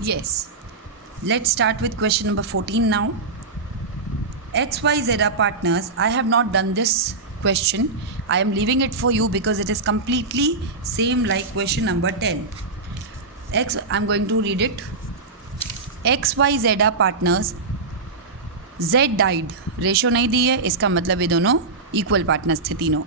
Yes. Let's start with question number 14 now. XYZ are partners. I have not done this question. I am leaving it for you because it is completely same like question number 10. I'm going to read it. XYZ are partners. Z died. Ratio नहीं दी है, इसका मतलब ये दोनों equal partners थे तीनों.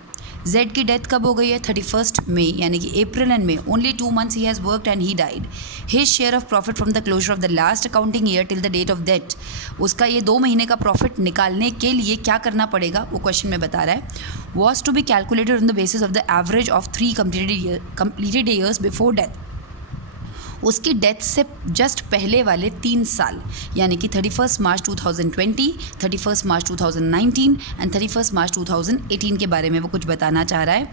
Z की death कब हो गई है? 31st मई, यानी कि April and May. Only 2 months ही has worked and he died. His share of profit from the closure of the last accounting year till the date of death. उसका ये 2 महीने का प्रॉफिट निकालने के लिए क्या करना पड़ेगा वो क्वेश्चन में बता रहा है. Was to be calculated on the basis of the average of 3 completed years before death. उसकी डेथ से जस्ट पहले वाले 3 साल, यानी कि 31 मार्च 2020, 31 मार्च 2019 एंड 31 मार्च 2018 के बारे में वो कुछ बताना चाह रहा है.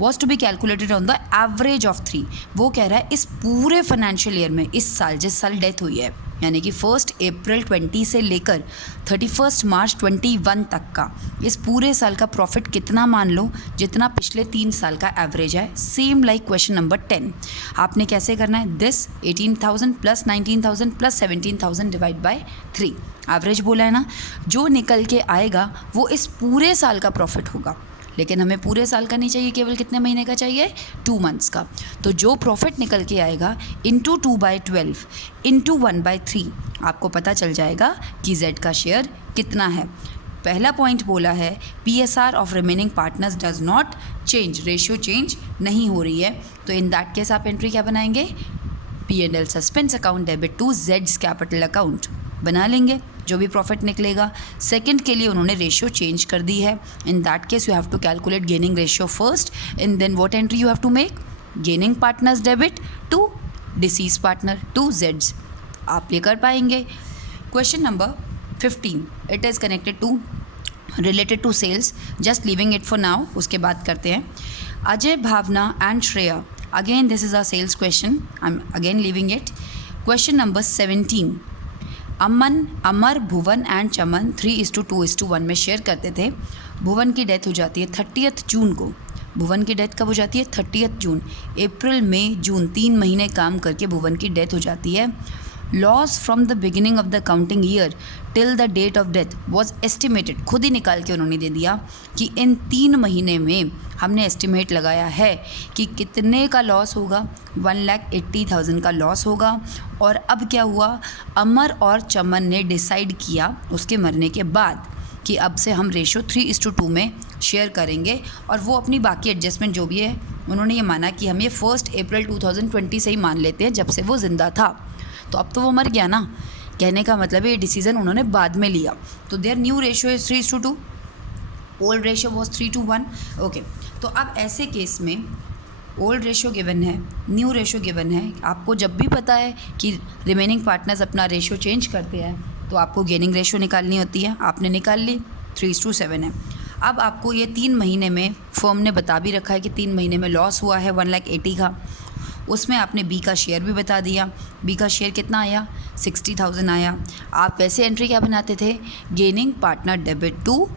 Was to be calculated on the average of 3. वो कह रहा है इस पूरे फाइनेंशियल ईयर में, इस साल जिस साल डेथ हुई है, यानी कि 1 अप्रैल 20 से लेकर 31 मार्च 21 तक का, इस पूरे साल का प्रॉफिट कितना मान लो जितना पिछले 3 साल का एवरेज है. Same like question number 10. आपने कैसे करना है? This 18,000 plus 19,000 plus 17,000 divide by 3. Average बोला है ना, जो निकल के आएगा वो इस पूरे साल का प्रॉफिट होगा. लेकिन हमें पूरे साल का नहीं चाहिए, केवल कितने महीने का चाहिए? 2 months का. तो जो प्रॉफिट निकल के आएगा इंटू 2/12 इंटू 1/3 आपको पता चल जाएगा कि Z का शेयर कितना है. पहला पॉइंट बोला है PSR of remaining partners does not change. Ratio change नहीं हो रही है. तो इन दैट केस आप एंट्री क्या बनाएंगे? P&L suspense account debit to Z's capital account बना लेंगे जो भी प्रॉफिट निकलेगा. सेकंड के लिए उन्होंने रेशियो चेंज कर दी है. In that case you have to calculate gaining ratio first and then what entry you have to make? Gaining partners debit to deceased partner to Z's. आप ये कर पाएंगे. Question number 15. It is connected to related to sales. Just leaving it for now, उसके बाद करते हैं. Ajay, Bhavna and Shreya. Again this is a sales question. I am again leaving it. Question number 17. Amar, Bhuvan and चमन 3:2:1 में share करते थे. भुवन की death हो जाती है 30th जून को. भुवन की डेथ कब हो जाती है? 30th जून. अप्रैल, मई, जून 3 महीने काम करके भुवन की डेथ हो जाती है. Loss from the beginning of the counting year till the date of death was estimated. खुद ही निकाल के उन्होंने दे दिया कि इन 3 महीने में हमने एस्टिमेट लगाया है कि कितने का लॉस होगा. 1,80,000 का लॉस होगा. और अब क्या हुआ? अमर और चमन ने डिसाइड किया उसके मरने के बाद कि अब से हम रेशो 3:2 में शेयर करेंगे. और वो अपनी बाकी एडजस्टमेंट जो भी है उन्होंने ये माना कि हम ये 1 अप्रैल 2020 से ही मान लेते हैं, जब से वो ज़िंदा था. तो अब तो वो मर गया ना. कहने का मतलब है ये डिसीज़न उन्होंने बाद में लिया. तो their new ratio is 3:2. Old ratio was 3:1. Okay. तो अब ऐसे केस में ओल्ड रेशियो गिवन है, न्यू रेशियो गिवन है. आपको जब भी पता है कि रिमेनिंग पार्टनर्स अपना रेशियो चेंज करते हैं तो आपको गेनिंग रेशियो निकालनी होती है. आपने निकाल ली, 3:7 है. अब आपको ये 3 महीने में फर्म ने बता भी रखा है कि 3 महीने में लॉस हुआ है 1,80,000 का. उसमें आपने बी का शेयर भी बता दिया. बी का शेयर कितना आया? 60,000 आया. आप वैसे एंट्री क्या बनाते थे? Gaining partner debit to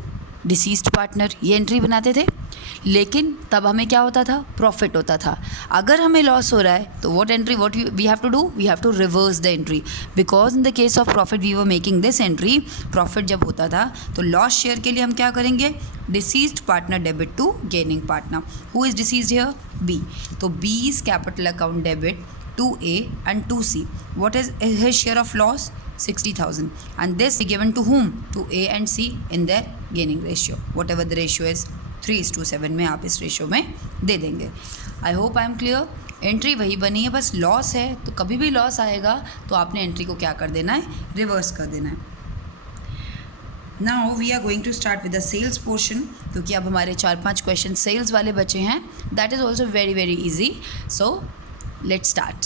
deceased partner, ये एंट्री बनाते थे. लेकिन तब हमें क्या होता था? प्रॉफिट होता था. अगर हमें लॉस हो रहा है तो what we have to do? We have to reverse the entry, because in the case of profit we were making this entry. Profit जब होता था तो लॉस शेयर के लिए हम क्या करेंगे? Deceased partner debit to gaining partner. Who is deceased here? B. तो B is capital account debit to A and to C. What is his share of loss? 60,000. And this given to whom? To A and C in their gaining ratio. Whatever the ratio is, 3:7 में आप इस ratio में दे देंगे. I hope I am clear. Entry वही बनी है, बस loss है तो कभी भी लॉस आएगा तो आपने एंट्री को क्या कर देना है? रिवर्स कर देना है. Now we are going to start with the sales portion, क्योंकि अब हमारे 4-5 क्वेश्चन सेल्स वाले बचे हैं. That is also very very easy. So let's start.